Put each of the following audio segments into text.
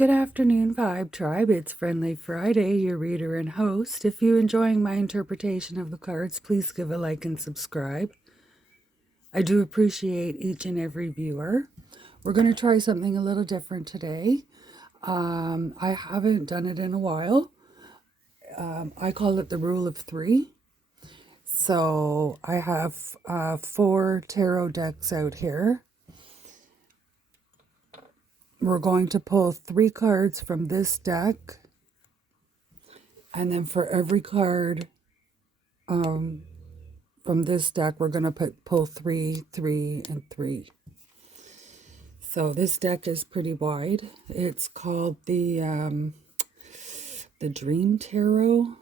Good afternoon, Vibe Tribe. It's Friendly Friday, your reader and host. If you're enjoying my interpretation of the cards, please give a like and subscribe. I do appreciate each and every viewer. We're going to try something a little different today. I haven't done it in a while. I call it the rule of three. So I have 4 tarot decks out here. We're going to pull 3 cards from this deck. And then for every card from this deck, we're going to pull 3, 3, and 3. So this deck is pretty wide. It's called the Dream Tarot.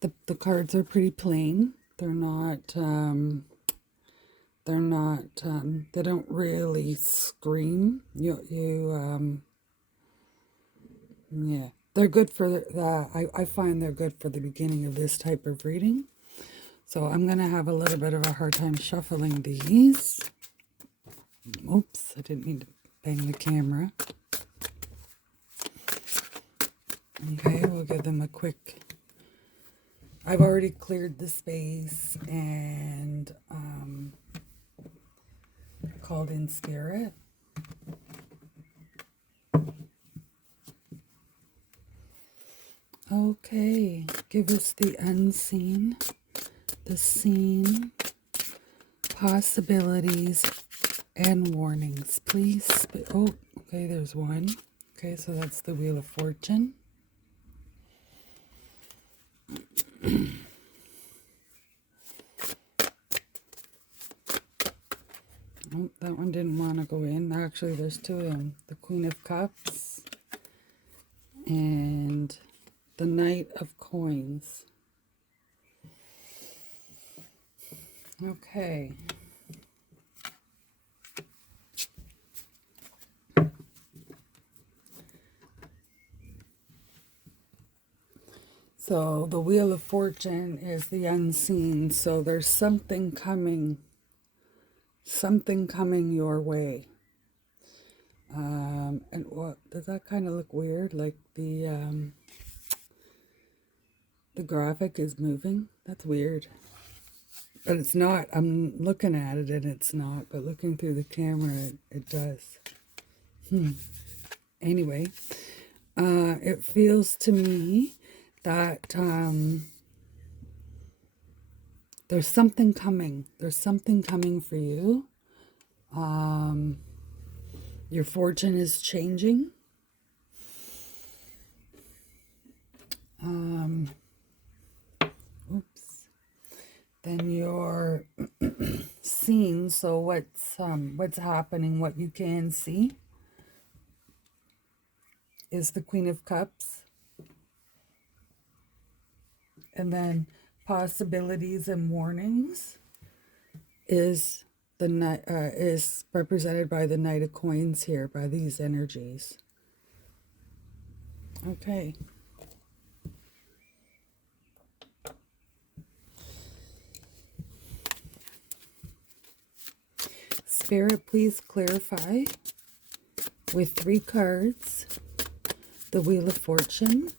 The cards are pretty plain. They don't really scream. Yeah. They're good for the, I find they're good for the beginning of this type of reading. So I'm going to have a little bit of a hard time shuffling these. Oops, I didn't mean to bang the camera. Okay, we'll give them a quick... I've already cleared the space and called in spirit. Okay, give us the unseen, the seen, possibilities, and warnings, please. Oh, okay, there's one. Okay, so that's the Wheel of Fortune. Oh, that one didn't want to go in. Actually, there's 2 of them. The Queen of Cups and the Knight of Coins. Okay. So the Wheel of Fortune is the unseen. So there's something coming your way. And what does that kind of look weird? Like the graphic is moving. That's weird. But it's not. I'm looking at it and it's not. But looking through the camera, it does. Anyway, it feels to me that there's something coming. There's something coming for you. Your fortune is changing. Oops. Then you're seeing. So what's happening? What you can see is the Queen of Cups, and then possibilities and warnings is is represented by the Knight of Coins here, by these energies. Okay. Spirit, please clarify with 3 cards the Wheel of Fortune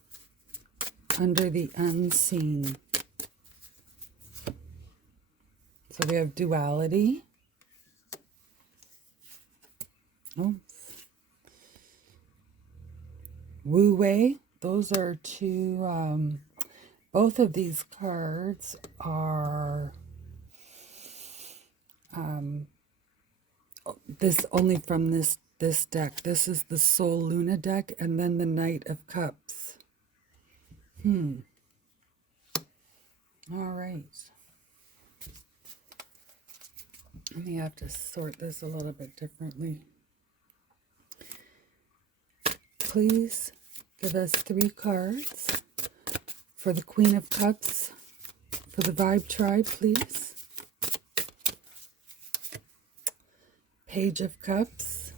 under the unseen. So we have duality. Oops. Wu Wei. Those are 2. Both of these cards are this only from this deck. This is the Soul Luna deck, and then the Knight of Cups. All right. I may have to sort this a little bit differently. Please give us 3 cards for the Queen of Cups, for the Vibe Tribe, please. Page of Cups.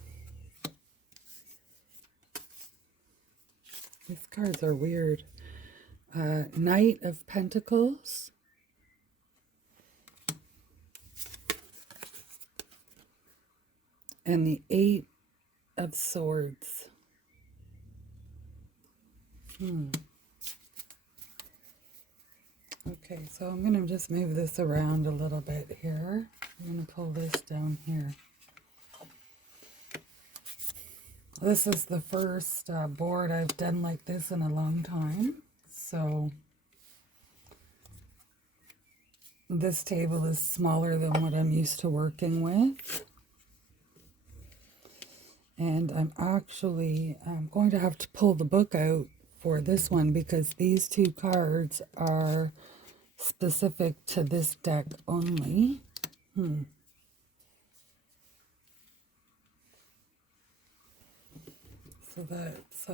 These cards are weird. Knight of Pentacles. And the 8 of Swords. Okay, so I'm going to just move this around a little bit here. I'm going to pull this down here. This is the first board I've done like this in a long time. So this table is smaller than what I'm used to working with. And I'm actually going to have to pull the book out for this one because these two cards are specific to this deck only. So that's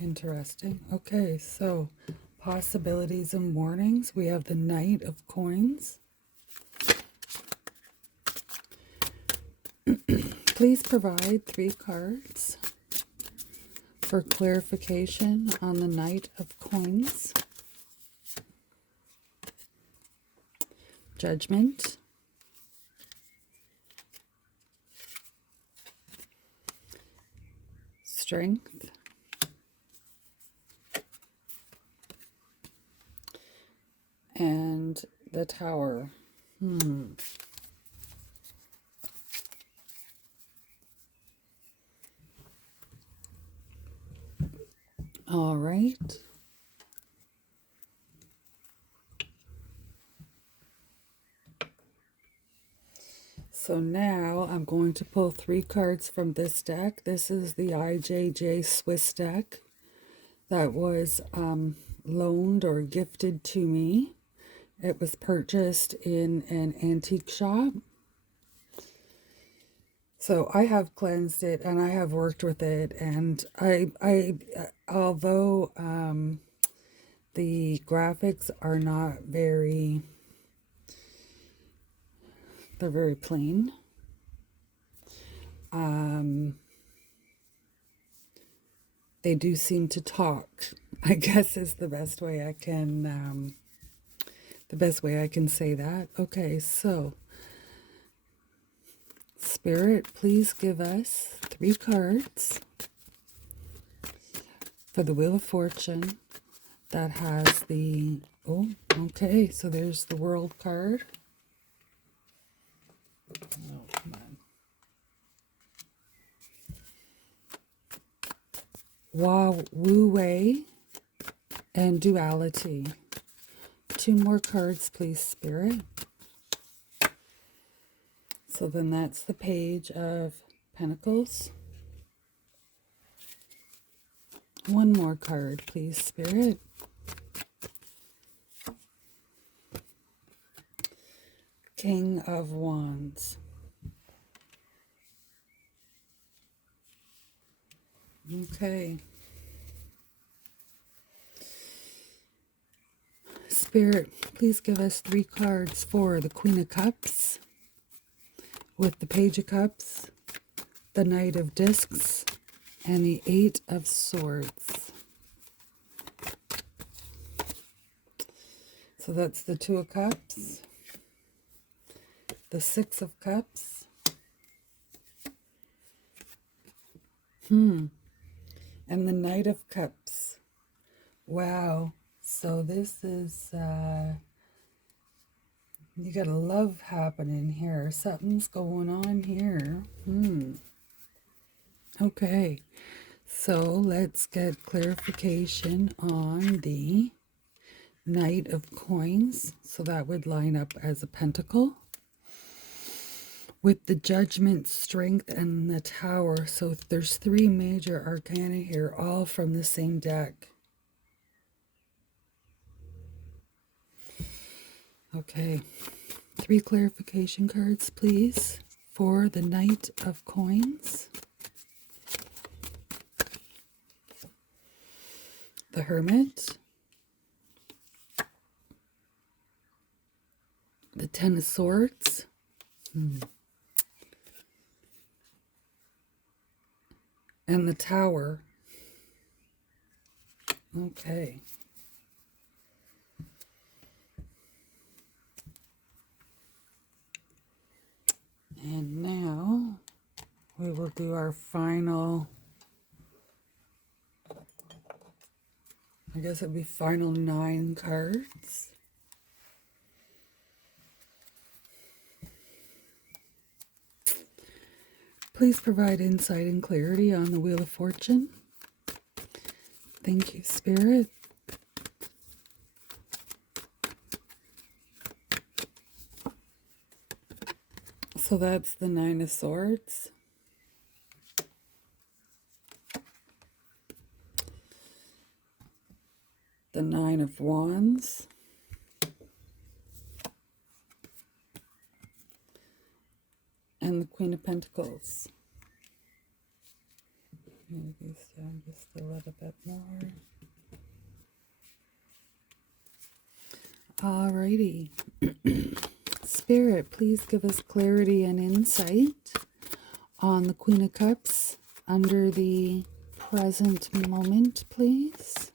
interesting. Okay, so possibilities and warnings. We have the Knight of Coins. Please provide 3 cards for clarification on the Knight of Coins. Judgment. Strength. And the Tower. All right. So now I'm going to pull 3 cards from this deck. This is the IJJ Swiss deck that was loaned or gifted to me. It was purchased in an antique shop. So I have cleansed it and I have worked with it, and although the graphics are not very, they're very plain. They do seem to talk, I guess is the best way I can say that. Okay, so Spirit, please give us 3 cards for the Wheel of Fortune that has the, oh, okay, so there's the World card. Oh, come on. Wu Wei and Duality. 2 more cards, please, Spirit. So then that's the Page of Pentacles. 1 more card, please, Spirit. King of Wands. Okay. Spirit, please give us 3 cards for the Queen of Cups with the Page of Cups, the Knight of Discs, and the 8 of Swords. So that's the 2 of Cups, the 6 of Cups, and the Knight of Cups. Wow. So this is, you got a love happening here. Something's going on here. Okay. So let's get clarification on the Knight of Coins. So that would line up as a pentacle. With the Judgment, Strength, and the Tower. So there's 3 major arcana here, all from the same deck. Okay, 3 clarification cards, please, for the Knight of Coins. The Hermit. The 10 of Swords. And the Tower. Okay. And now we will do our final I guess it'd be final 9 cards. Please provide insight and clarity on the Wheel of Fortune. Thank you, Spirit. So that's the 9 of Swords. The 9 of Wands. And the Queen of Pentacles. Move these down just a little bit more. Alrighty. Spirit, please give us clarity and insight on the Queen of Cups under the present moment, please.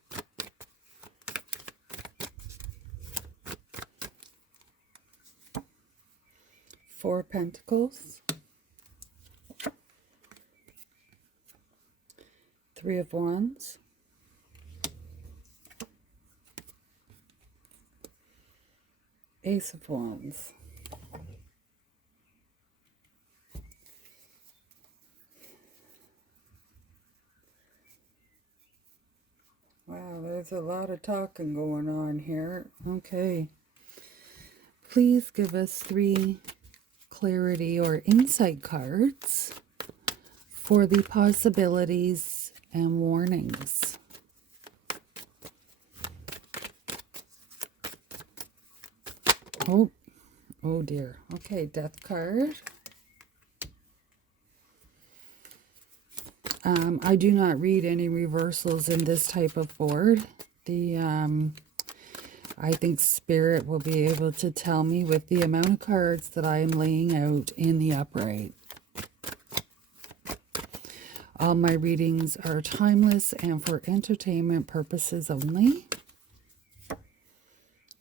Four of Pentacles. 3 of Wands. Ace of Wands. Wow, there's a lot of talking going on here. Okay. Please give us 3 clarity or insight cards for the possibilities and warnings. Oh dear. Okay, Death card. I do not read any reversals in this type of board. I think Spirit will be able to tell me with the amount of cards that I am laying out in the upright. All my readings are timeless and for entertainment purposes only.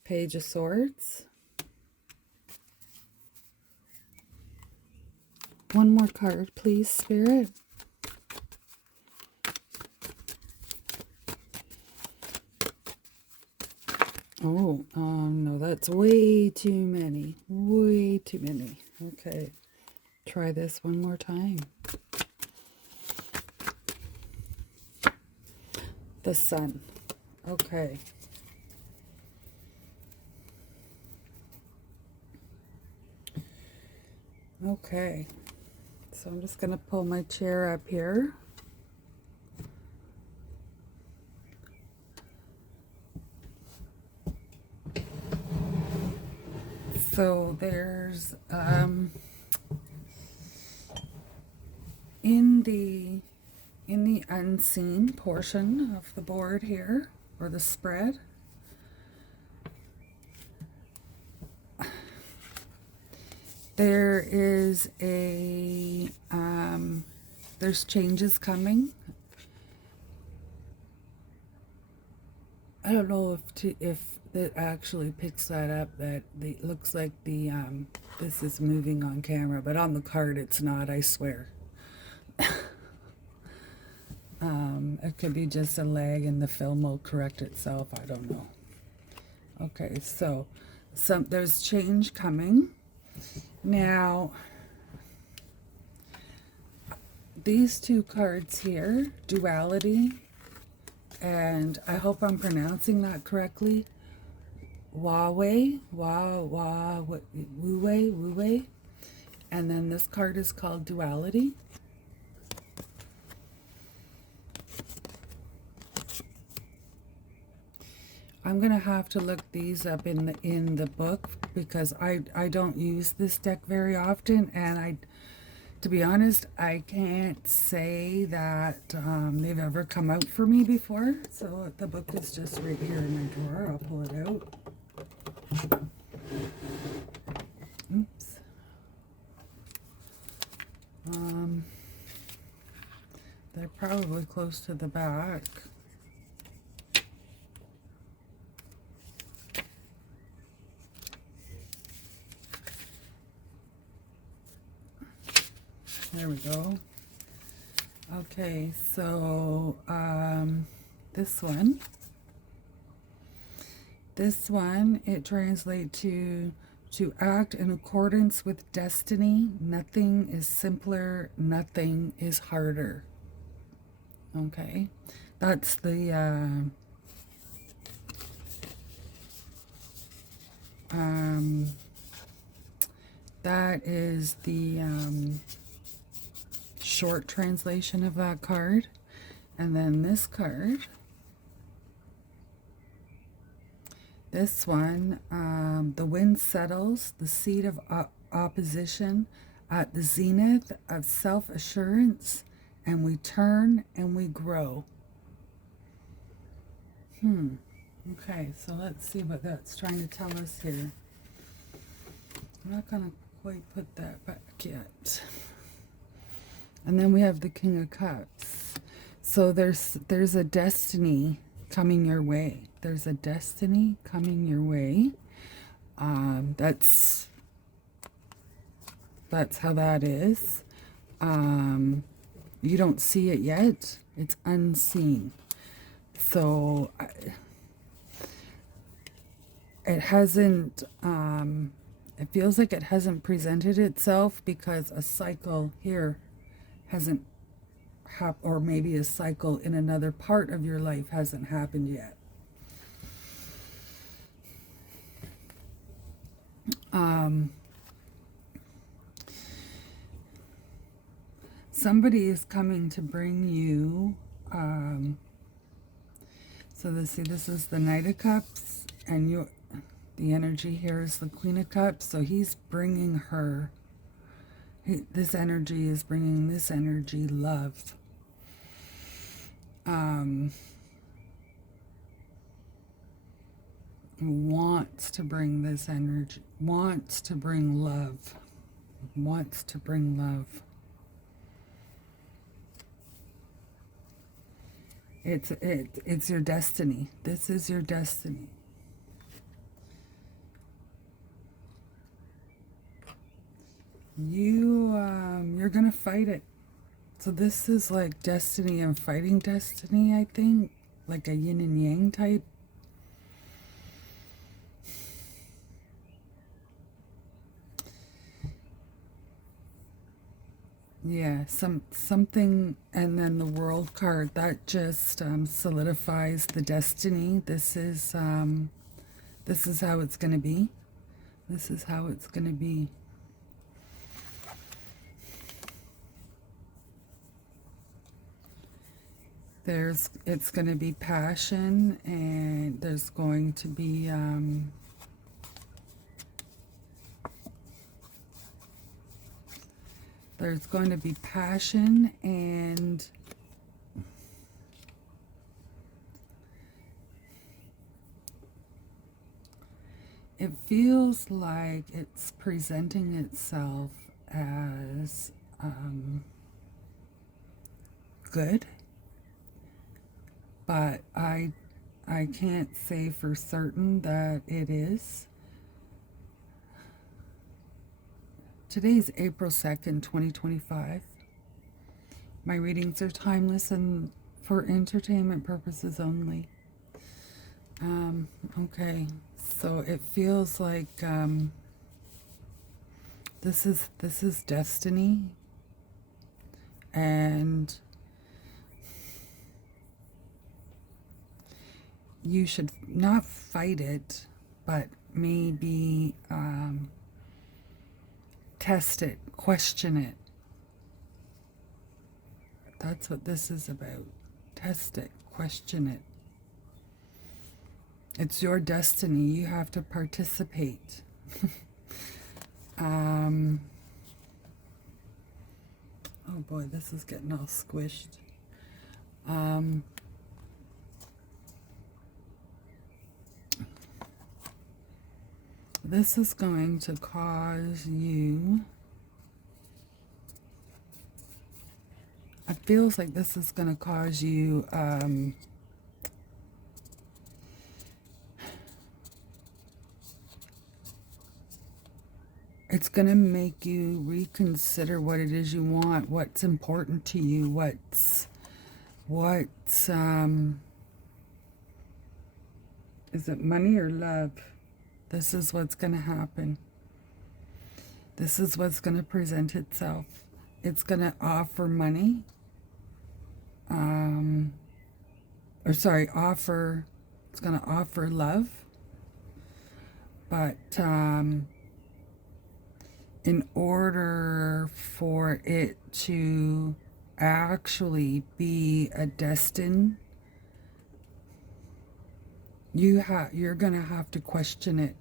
Page of Swords. One more card, please, Spirit. Oh, no, that's way too many. Way too many. Okay, try this one more time. The Sun. Okay. Okay. So I'm just going to pull my chair up here. So there's in the unseen portion of the board here, or the spread, there is a there's changes coming. I don't know if that actually picks that up, that it looks like the this is moving on camera, but on the card it's not, I swear. It could be just a lag and the film will correct itself, I don't know. Okay, so there's change coming. Now, these 2 cards here, duality, and I hope I'm pronouncing that correctly, Wu-wei, and then this card is called duality. I'm gonna have to look these up in the book because I don't use this deck very often, and to be honest, I can't say that they've ever come out for me before. So the book is just right here in my drawer. I'll pull it out. Oops. They're probably close to the back. There we go. Okay, so this one This one, it translates to act in accordance with destiny. Nothing is simpler, nothing is harder. Okay, that's the that is the short translation of that card. And then this card, this one, the wind settles, the seat of opposition at the zenith of self-assurance, and we turn and we grow. Okay, so let's see what that's trying to tell us here. I'm not going to quite put that back yet. And then we have the King of Cups. So there's a destiny coming your way. There's a destiny coming your way. That's how that is. You don't see it yet. It's unseen. So it hasn't, it feels like it hasn't presented itself because a cycle here hasn't happened, or maybe a cycle in another part of your life hasn't happened yet. Somebody is coming to bring you, so this is the Knight of Cups, and the energy here is the Queen of Cups. So he's bringing her, this energy is bringing this energy love. Wants to bring this energy, wants to bring love, wants to bring love. It's your destiny. This is your destiny. You're gonna fight it. So this is like destiny and fighting destiny, I think, like a yin and yang type. Yeah, something, and then the World card that just solidifies the destiny. This is how it's going to be. This is how it's going to be. It's going to be passion, and there's going to be passion, and it feels like it's presenting itself as good, but I can't say for certain that it is. Today's April 2nd, 2025. My readings are timeless and for entertainment purposes only. Okay, so it feels like this is destiny, and you should not fight it, but maybe test it, question it. That's what this is about. Test it, question it. It's your destiny. You have to participate. Oh boy, this is getting all squished. This is going to cause you, it feels like this is going to cause you it's going to make you reconsider what it is you want, what's important to you, what's Is it money or love? This is what's going to happen. This is what's going to present itself. It's going to offer money. It's going to offer love. But in order for it to actually be a destined, you're going to have to question it.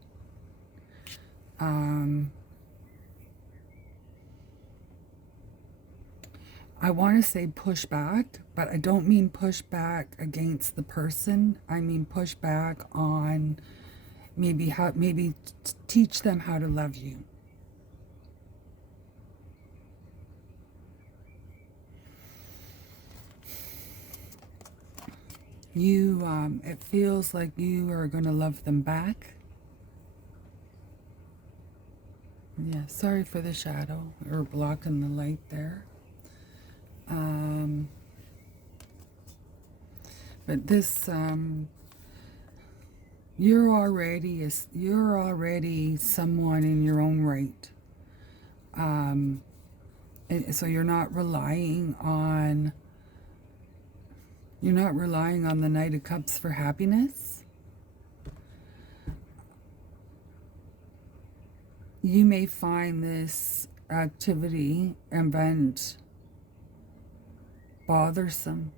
I want to say push back, but I don't mean push back against the person. I mean push back on maybe teach them how to love you. It feels like you are going to love them back. Yeah, sorry for the shadow or blocking the light there. But this, you're already someone in your own right. So you're not relying on the Knight of Cups for happiness. You may find this activity, event, bothersome.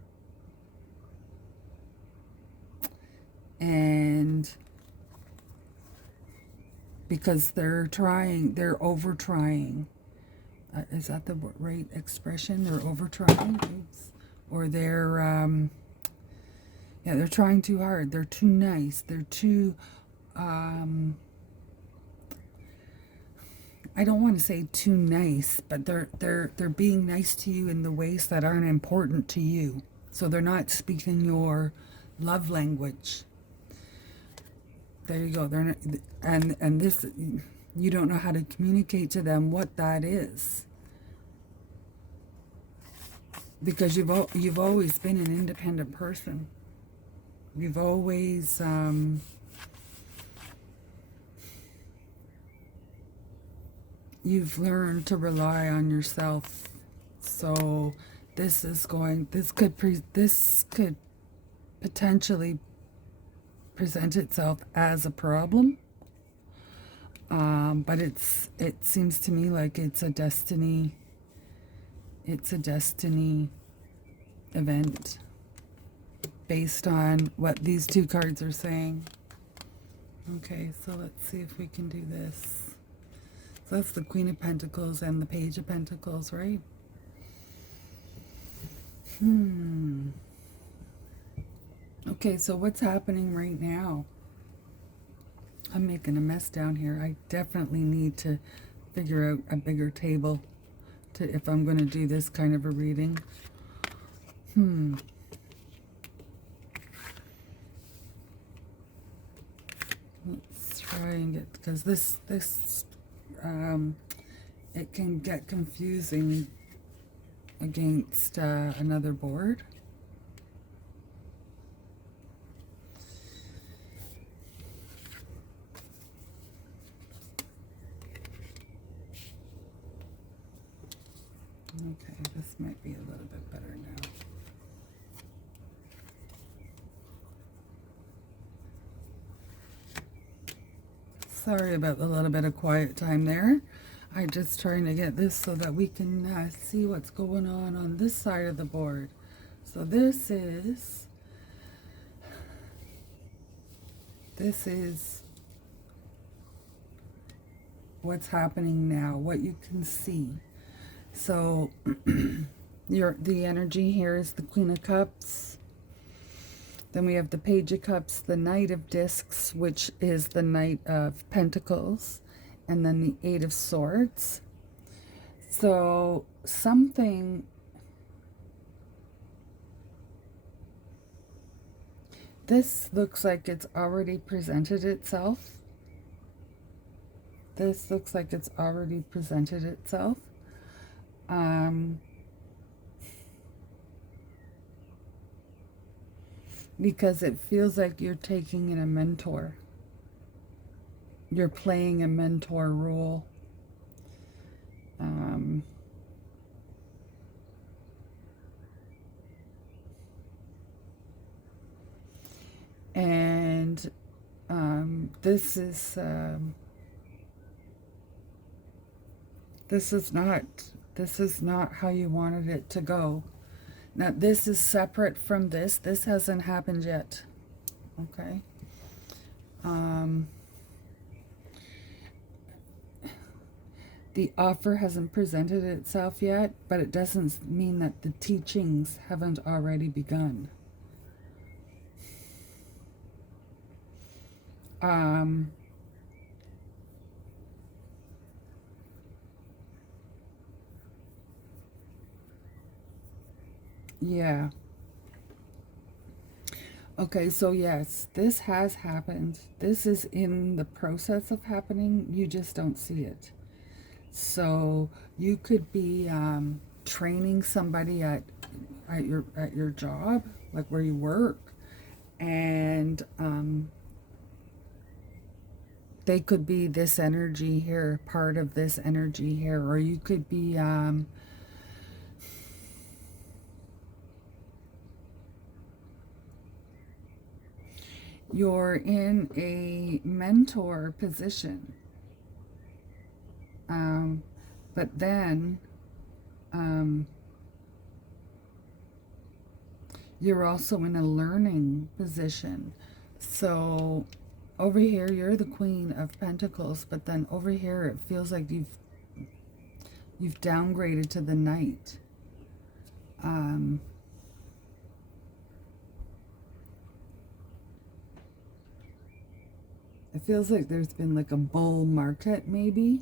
And because they're over trying. Is that the right expression? They're over trying? Oops. Or they're trying too hard. They're too nice. They're too, I don't want to say too nice, but they're being nice to you in the ways that aren't important to you. So they're not speaking your love language. There you go. They're not, and this, you don't know how to communicate to them what that is, because you've always been an independent person. You've always you've learned to rely on yourself. So this could potentially present itself as a problem, but it seems to me like it's a destiny event based on what these two cards are saying. Okay, so let's see if we can do this. So that's the Queen of Pentacles and the Page of Pentacles, right? Okay, so what's happening right now? I'm making a mess down here. I definitely need to figure out a bigger table if I'm going to do this kind of a reading. Let's try and get, because this it can get confusing against another board. Okay, this might be a little bit better now. Sorry about the little bit of quiet time there. I'm just trying to get this so that we can see what's going on this side of the board. So this is what's happening now, what you can see. So the energy here is the Queen of Cups. Then we have the Page of Cups, the Knight of Discs, which is the Knight of Pentacles, and then the Eight of Swords. So this looks like it's already presented itself. This looks like it's already presented itself. because it feels like you're taking in a mentor. You're playing a mentor role. And this is not how you wanted it to go. Now this is separate from this. This hasn't happened yet. Okay. The offer hasn't presented itself yet, but it doesn't mean that the teachings haven't already begun. Yeah. Okay, so yes, this has happened. This is in the process of happening. You just don't see it. So you could be training somebody at your job, like where you work, and they could be this energy here, part of this energy here, or you could be you're in a mentor position. But then you're also in a learning position. So over here, you're the Queen of Pentacles, but then over here, it feels like you've downgraded to the Knight. It feels like there's been like a bull market, maybe.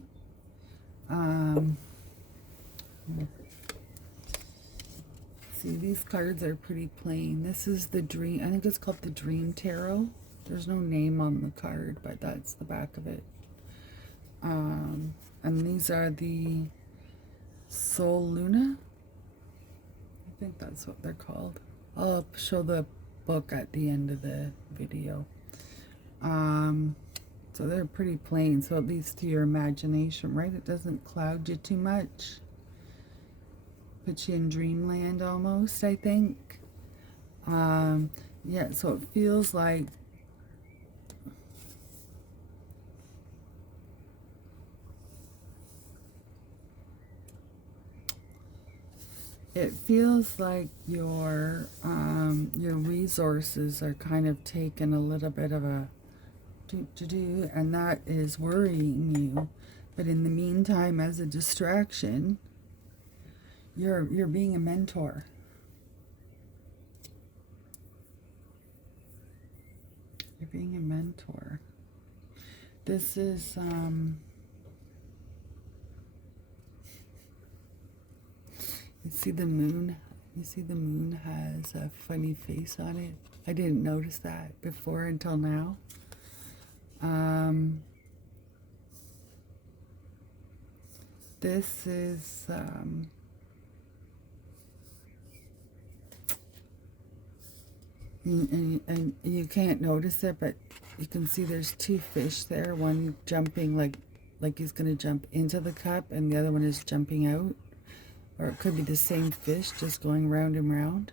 See, these cards are pretty plain. This is the Dream. I think it's called the Dream Tarot. There's no name on the card, but that's the back of it. And these are the Soul Luna. I think that's what they're called. I'll show the book at the end of the video. So they're pretty plain, so it leads to your imagination, right? It doesn't cloud you too much. Puts you in dreamland almost, I think. Yeah, so it feels like your resources are kind of taking a little bit of a do, and that is worrying you. But in the meantime, as a distraction, you're being a mentor. You're being a mentor. This is you see the moon? You see the moon has a funny face on it? I didn't notice that before until now. This is and you can't notice it, but you can see there's two fish there. One jumping like he's going to jump into the cup, and the other one is jumping out. Or it could be the same fish just going round and round.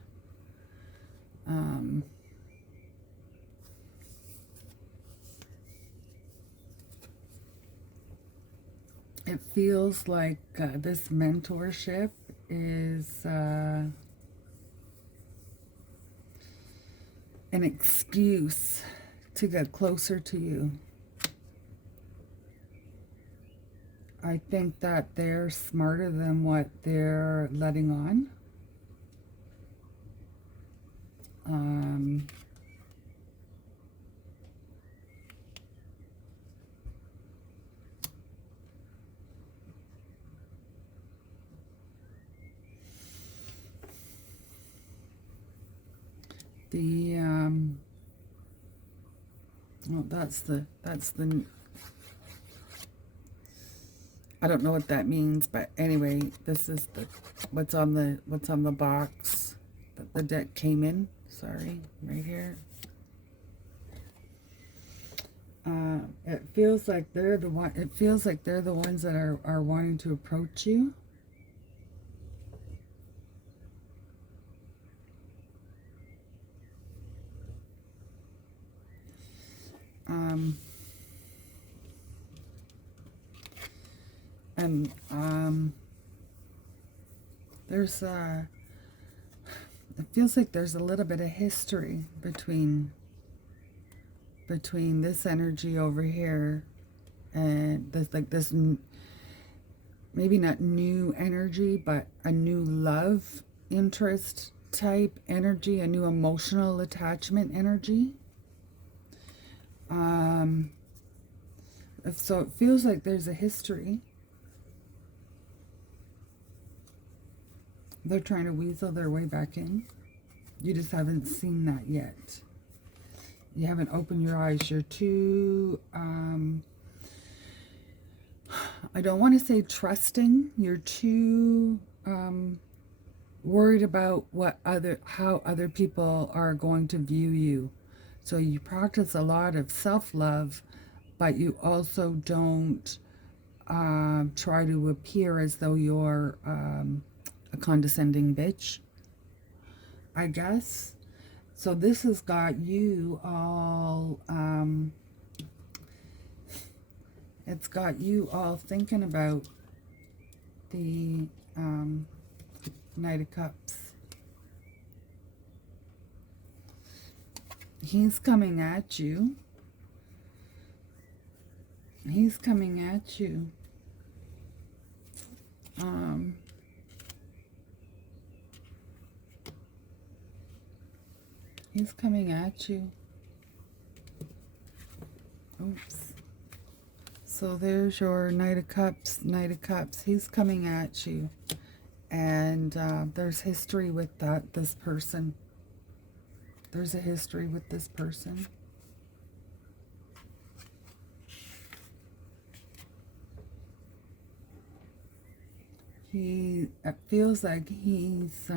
It feels like this mentorship is an excuse to get closer to you. I think that they're smarter than what they're letting on. Oh, that's the I don't know what that means, but anyway, this is what's on the box that the deck came in. Sorry, right here. It feels like they're the one. It feels like they're the ones that are wanting to approach you. There's it feels like there's a little bit of history between this energy over here and this maybe not new energy, but a new love interest type energy, a new emotional attachment energy. So it feels like there's a history. They're trying to weasel their way back in. You just haven't seen that yet. You haven't opened your eyes. You're too, I don't want to say trusting. You're too worried about how other people are going to view you. So you practice a lot of self-love, but you also don't try to appear as though you're a condescending bitch, I guess. So this has got you all, it's got you all thinking about the Knight of Cups. He's coming at you. He's coming at you. He's coming at you. Oops. So there's your Knight of Cups. Knight of Cups. He's coming at you. And there's history with this person. There's a history with this person. It feels like he's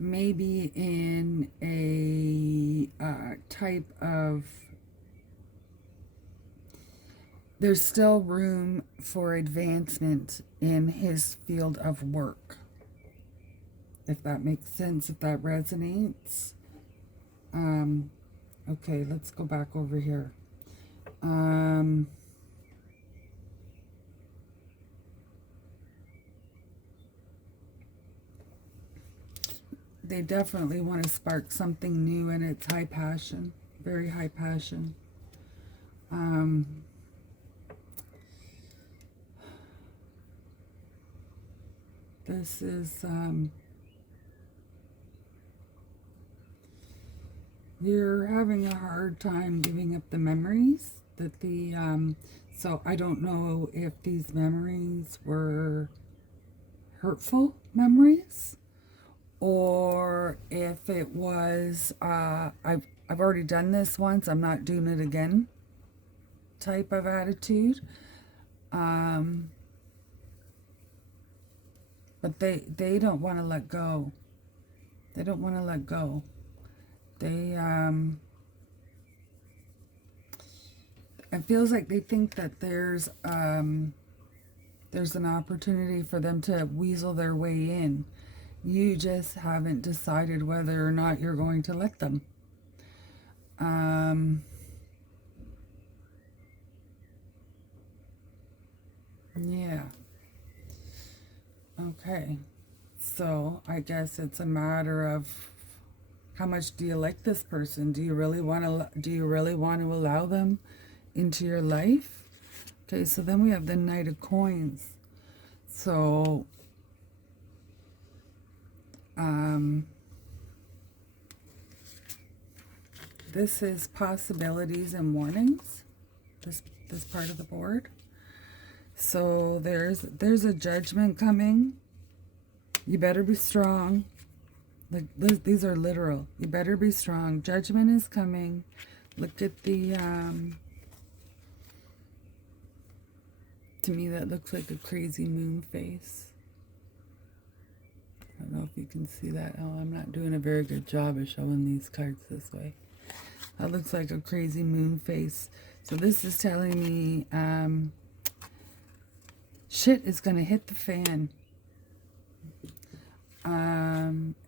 maybe in a type of, there's still room for advancement in his field of work, if that makes sense, if that resonates. Okay, let's go back over here. They definitely want to spark something new, and it's high passion, very high passion. This is, you're having a hard time giving up the memories that so I don't know if these memories were hurtful memories, or if it was, I've already done this once, I'm not doing it again type of attitude. But they don't want to let go. They don't want to let go. They, it feels like they think that there's an opportunity for them to weasel their way in. You just haven't decided whether or not you're going to let them. Yeah. Okay. So I guess it's a matter of how much do you like this person? Do you really want to allow them into your life? Okay, so then we have the Knight of Coins. So this is possibilities and warnings, this part of the board. So there's a judgment coming. You better be strong. Like these are literal. You better be strong. Judgment is coming. Look at the To me, that looks like a crazy moon face. I don't know if you can see that. Oh, I'm not doing a very good job of showing these cards this way. That looks like a crazy moon face. So this is telling me shit is going to hit the fan.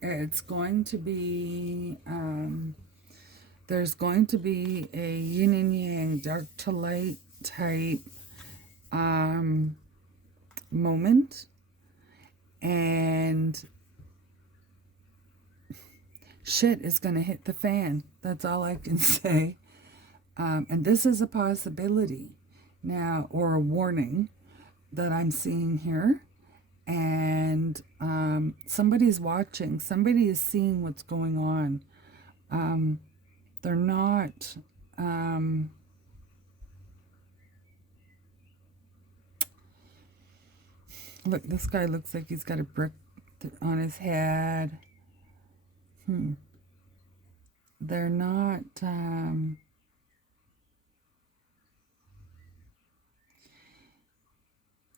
It's going to be, there's going to be a yin and yang, dark to light type moment. And shit is going to hit the fan. That's all I can say. And this is a possibility now, or a warning that I'm seeing here. And somebody's watching. Somebody is seeing what's going on. They're not... look, this guy looks like he's got a brick on his head. They're not...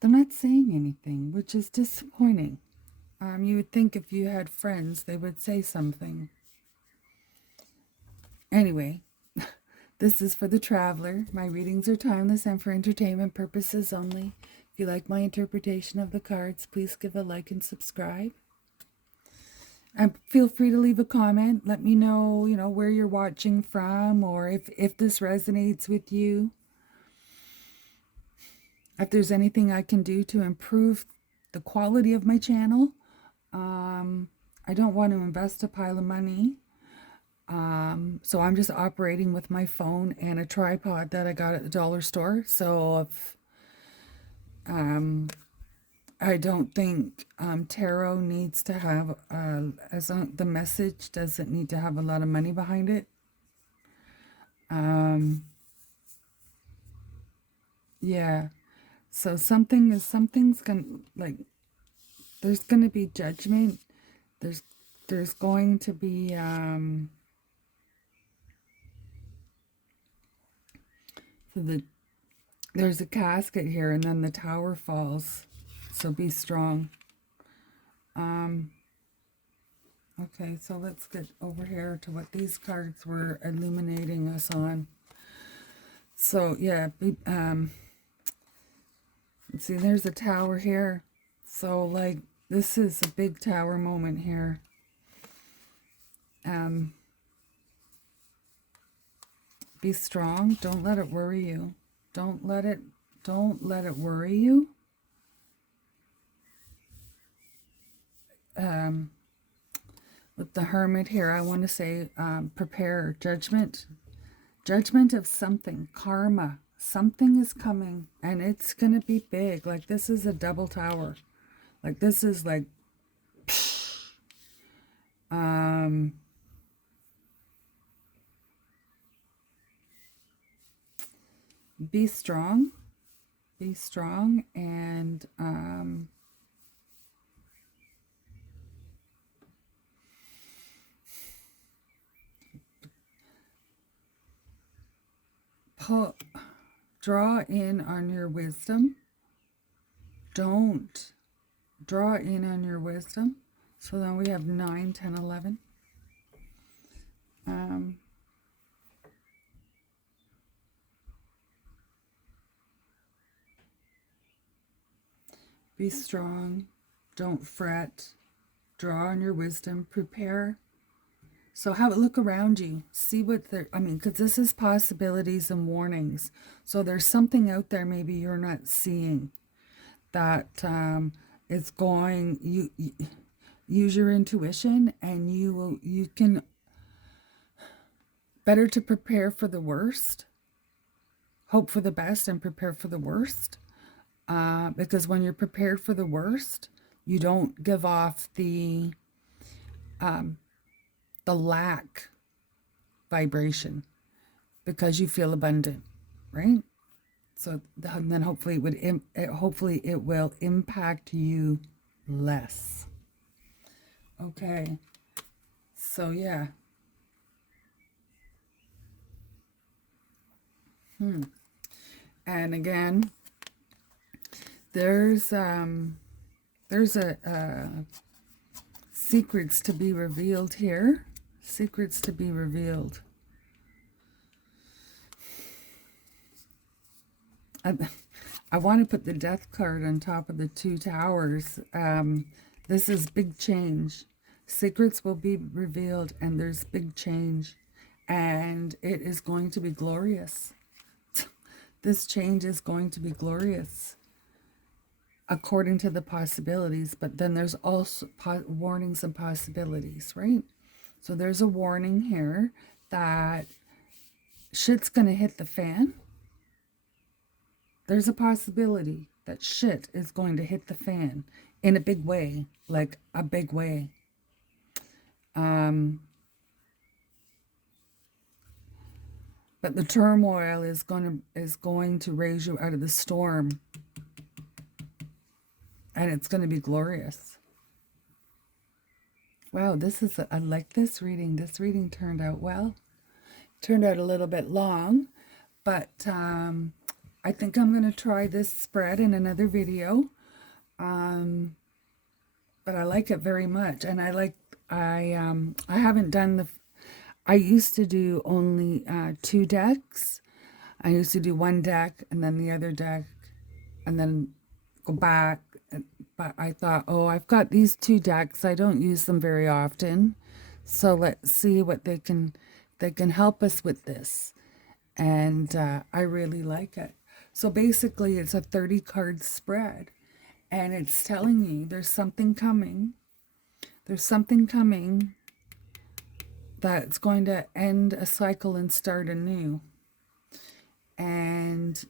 they're not saying anything, which is disappointing. You would think if you had friends, they would say something. Anyway, this is for the traveler. My readings are timeless and for entertainment purposes only. If you like my interpretation of the cards, please give a like and subscribe. And feel free to leave a comment. Let me know, where you're watching from, or if this resonates with you. If there's anything I can do to improve the quality of my channel. I don't want to invest a pile of money. So I'm just operating with my phone and a tripod that I got at the dollar store. So if I don't think tarot needs to have, the message doesn't need to have a lot of money behind it. Yeah. So something's gonna, like, there's gonna be judgment. There's going to be there's a casket here, and then the tower falls. So be strong. Okay, so let's get over here to what these cards were illuminating us on. So yeah, see, there's a tower here. So, like, this is a big tower moment here. Be strong. Don't let it worry you. Don't let it worry you. With the Hermit here, I want to say prepare judgment. Judgment of something. Karma. Something is coming, and it's going to be big. Like, this is a double tower. Like, this is like... be strong. Be strong, and... draw in on your wisdom. Don't draw in on your wisdom. So then we have 9, 10, 11. Be strong. Don't fret. Draw on your wisdom. Prepare. So have a look around you. See what they're... because this is possibilities and warnings. So there's something out there maybe you're not seeing that is going... You use your intuition, and you can... Better to prepare for the worst. Hope for the best and prepare for the worst. Because when you're prepared for the worst, you don't give off the lack vibration, because you feel abundant, right? So then hopefully it will impact you less. Okay. So yeah. And again, There's a secrets to be revealed here. Secrets to be revealed. I want to put the death card on top of the 2 towers. This is big change. Secrets will be revealed, and there's big change. And it is going to be glorious. This change is going to be glorious, according to the possibilities. But then there's also warnings and possibilities, right? So there's a warning here that shit's going to hit the fan. There's a possibility that shit is going to hit the fan in a big way, like a big way. But the turmoil is going to raise you out of the storm, and it's going to be glorious. Wow, I like this reading. This reading turned out well. Turned out a little bit long, but I think I'm going to try this spread in another video. But I like it very much, and I haven't done I used to do only 2 decks. I used to do 1 deck and then the other deck and then go back. But I thought, oh, I've got these 2 decks. I don't use them very often. So let's see what they can help us with this. And I really like it. So basically it's a 30 card spread, and it's telling you there's something coming. There's something coming that's going to end a cycle and start anew. And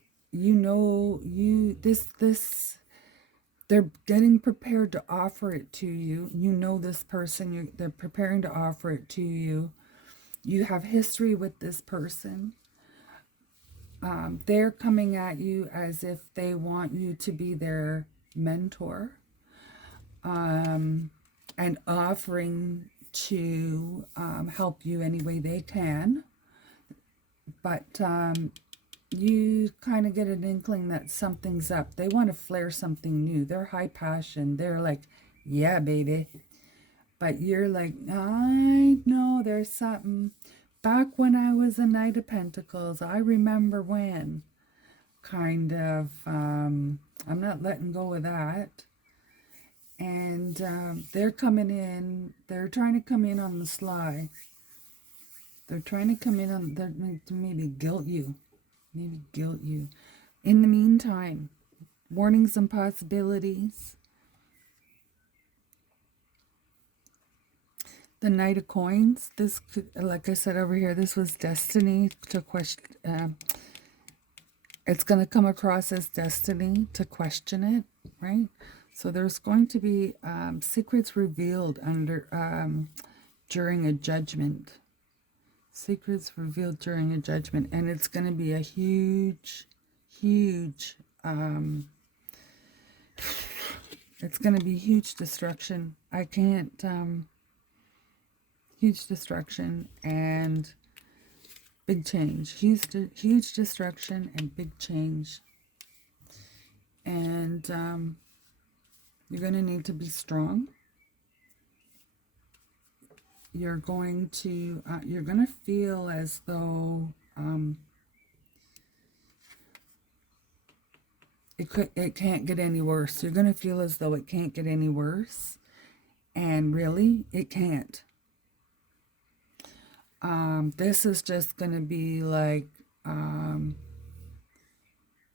they're getting prepared to offer it to you. You know this person, they're preparing to offer it to you. You have history with this person. They're coming at you as if they want you to be their mentor, and offering to help you any way they can. But you kind of get an inkling that something's up. They want to flare something new. They're high passion. They're like, yeah, baby. But you're like, I know there's something. Back when I was a Knight of Pentacles, I remember when. Kind of, I'm not letting go of that. And they're coming in. They're trying to come in on the sly. They're trying to come in on, to maybe guilt you. Maybe guilt you. In the meantime, warnings and possibilities. The Knight of Coins. This could, like I said over here, this was destiny to question. It's going to come across as destiny to question it, right? So there's going to be secrets revealed during a judgment. Secrets revealed during a judgment, and it's going to be a huge, huge. It's going to be huge destruction. I can't. Huge destruction and big change. Huge destruction and big change. And you're going to need to be strong. You're going to feel as though it can't get any worse. You're going to feel as though it can't get any worse, and really it can't. This is just going to be like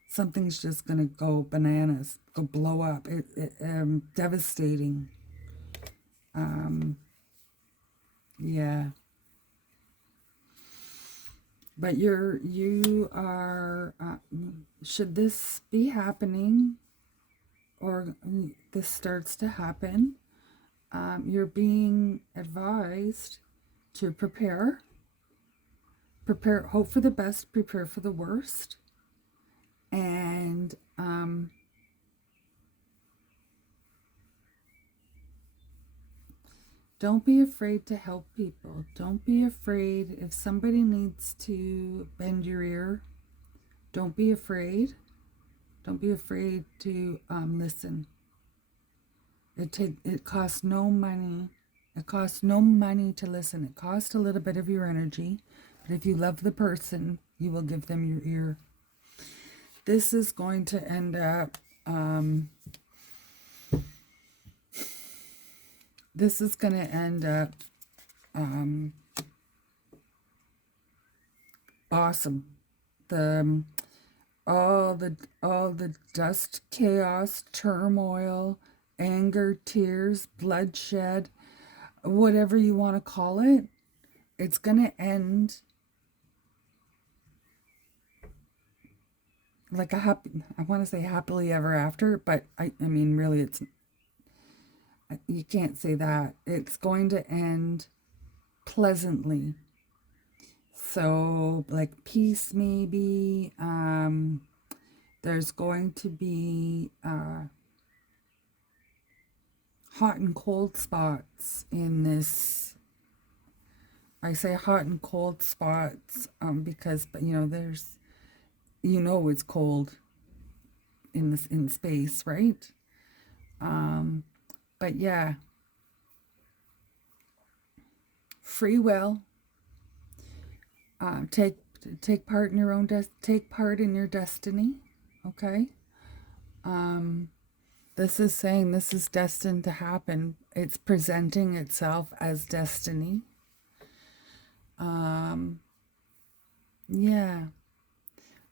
something's just going to go bananas, go blow up. Devastating. Yeah. But you are, should this be happening, or this starts to happen, you're being advised to prepare, hope for the best, prepare for the worst, and don't be afraid to help people. Don't be afraid if somebody needs to bend your ear. Don't be afraid. Don't be afraid to listen. It costs no money. It costs no money to listen. It costs a little bit of your energy, but if you love the person, you will give them your ear. This is going to end up. This is going to end up awesome. All the dust, chaos, turmoil, anger, tears, bloodshed, whatever you want to call it, it's going to end like a happy, I want to say happily ever after, but I mean, really, you can't say that. It's going to end pleasantly. So, like peace, maybe. There's going to be hot and cold spots in this. I say hot and cold spots because, there's, it's cold in space, right? But yeah, free will. Take part in your own take part in your destiny. Okay. This is saying this is destined to happen. It's presenting itself as destiny. Yeah.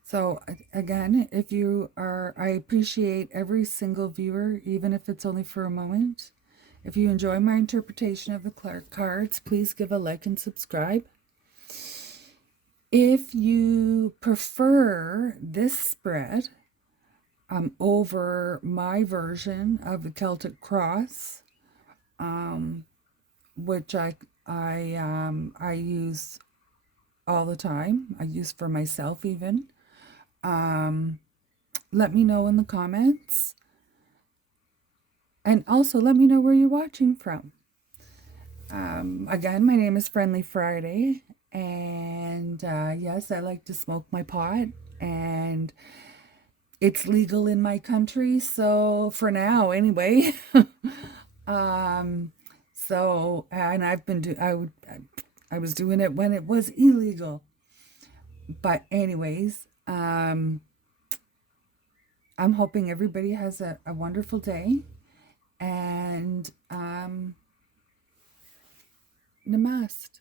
So again, if you are, I appreciate every single viewer, even if it's only for a moment. If you enjoy my interpretation of the cards, please give a like and subscribe. If you prefer this spread over my version of the Celtic Cross, which I use all the time, I use for myself even, let me know in the comments. And also let me know where you're watching from. Again, my name is Friendly Friday. And yes, I like to smoke my pot. And it's legal in my country. So for now, anyway. So, and I've been I was doing it when it was illegal. But anyways, I'm hoping everybody has a wonderful day. And namaste.